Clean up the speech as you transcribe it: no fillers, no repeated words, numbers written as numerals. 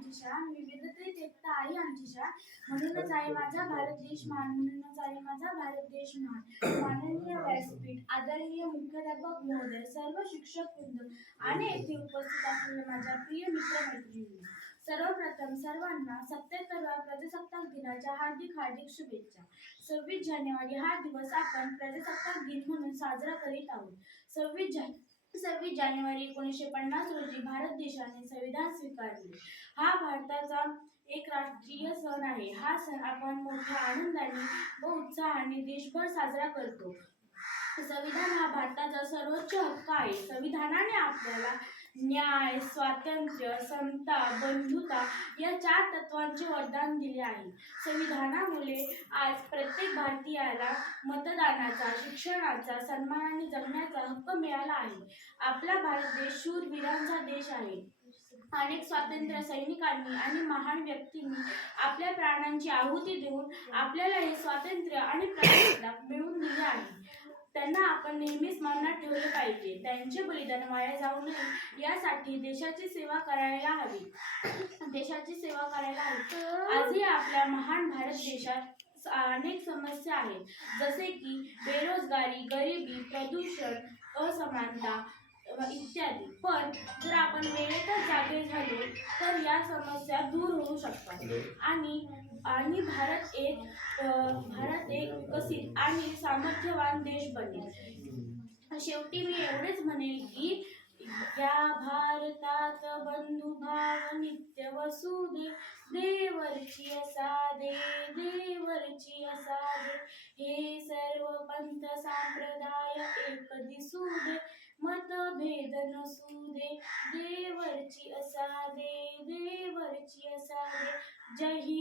आमची शान, विविधतेत एकता आहे आमची शान. म्हणूनच आहे माझा भारत देश महान, म्हणूनच आहे माझा भारत देश महान. माननीय व्यासपीठ, आदरणीय मुख्याध्यापक महोदय, सर्व शिक्षक वृंद आणि येथे उपस्थित असलेले माझ्या प्रिय मित्रमैत्रिणी, सर्वप्रथम सर्वांना 77व्या प्रजासत्ताक दिनाच्या हार्दिक हार्दिक शुभेच्छा. 26 जानेवारी हा दिवस आपण प्रजासत्ताक दिन म्हणून साजरा करीत आहोत. 26 जानेवारी 1950 रोजी भारत देशाने संविधान स्वीकारले. हा भारताचा एक राष्ट्रीय सण आहे. हा सण आपण मोठ्या आनंदाने व उत्साहाने देशभर साजरा करतो. संविधान हा भारताचा सर्वोच्च हक्क आहे. संविधानाने आपल्याला न्याय, स्वातंत्र्य, समता, बंधुता या 4 तत्वांचे वरदान दिले आहे. संविधानामुळे आज प्रत्येक भारतीयाला मतदानाचा, शिक्षणाचा, सन्मानाने जगण्याचा हक्क मिळाला आहे. आपला भारत देश शूरवीरांचा देश आहे. अनेक स्वातंत्र्य सैनिकांनी आणि महान व्यक्तींनी आपल्या प्राणांची आहुती देऊन आपल्याला हे स्वातंत्र्य आणि प्रजासत्ताक मिळवून दिले आहे. त्यांना आपण नेहमी स्मरणात ठेवले पाहिजे. त्यांचे बलिदान वाया जाऊ नये यासाठी देशाची सेवा करायला हवी. आजही आपल्या महान भारत देशात अनेक समस्या आहेत, जसे की बेरोजगारी, गरिबी, प्रदूषण, असमानता इत्यादी. पण जर आपण वेळेतच जागे झालो तर या समस्या दूर होऊ शकतात आणि भारत एक विकसित आणि सामर्थ्यवान देश बनेल. शेवटी मी एवढेच म्हणेल की या भारतात बंधुभाव नित्य वसुदे, देवरची असादे, देवरची असादे. हे सर्व पंथ संप्रदाय एक दिसुदे, मतभेद नसुदे, देवरची असादे, देवरची असादे. जय हिंद.